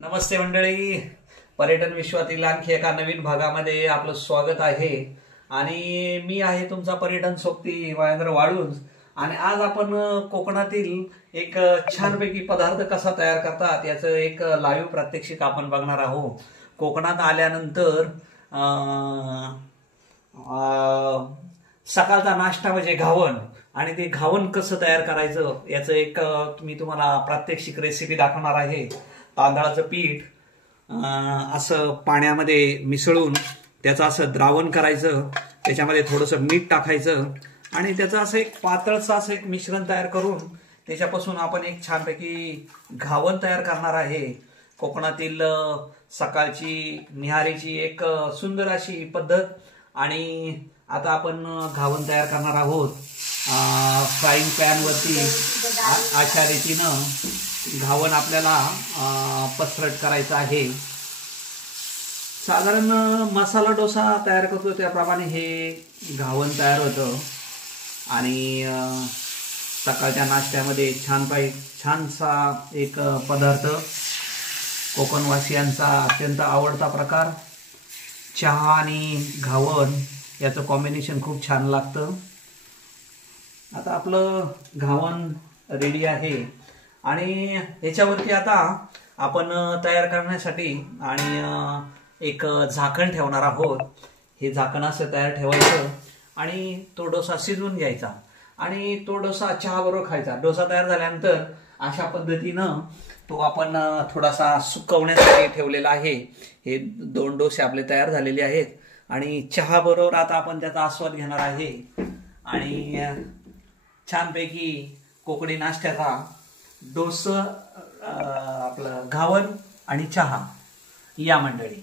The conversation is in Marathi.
नमस्ते मंडळी, पर्यटन विश्वातील आणखी एका नवीन भागामध्ये आपलं स्वागत आहे। आणि मी आहे तुमचा पर्यटन सोबती महेंद्र वाळुंज। आणि आज आपण कोकणातील एक छानपैकी पदार्थ कसा तयार करतात याचं एक लाईव्ह प्रात्यक्षिक आपण बघणार आहोत। कोकणात आल्यानंतर सकाळचा नाश्ता म्हणजे घावन, आणि ते घावन कसं तयार करायचं याचं एक मी तुम्हाला प्रात्यक्षिक रेसिपी दाखवणार आहे। तांदळाचं पीठ असं पाण्यामध्ये मिसळून त्याचं असं द्रावण करायचं, त्याच्यामध्ये थोडंसं मीठ टाकायचं आणि त्याचं असं एक पातळचं असं एक मिश्रण तयार करून त्याच्यापासून आपण एक छानपैकी घावन तयार करणार आहे। कोकणातील सकाळची निहारीची एक सुंदर अशी पद्धत। आणि आता आपण घावन तयार करणार आहोत। फ्राईंग पॅन वरती अशा रीतीनं घावन आपल्याला पसरट करायचा आहे। साधारण मसाला डोसा तयार करतो त्याप्रमाणे हे घावन तयार होतं। आणि सकाळच्या नाश्त्यामध्ये छानसा एक पदार्थ, कोकणवासियांचा अत्यंत आवडता प्रकार। चहा आणि घावन याचं कॉम्बिनेशन खूप छान लागतं। आता आपलं घावन रेडी आहे आणि याच्यावरती आता आपण तयार करण्यासाठी आणि एक झाकण ठेवणार आहोत। हे झाकण असं तयार ठेवायचं आणि तो डोसा शिजवून घ्यायचा आणि तो डोसा चहा बरोबर खायचा। डोसा तयार झाल्यानंतर अशा पद्धतीनं तो आपण थोडासा सुकवण्यासाठी ठेवलेला आहे। हे 2 डोसे आपले तयार झालेले आहेत आणि चहा बरोबर आता आपण त्याचा आस्वाद घेणार आहे। आणि छानपैकी कोकणी नाश्त्याचा डोसा, आपलं घावन आणि चहा या मंडळी।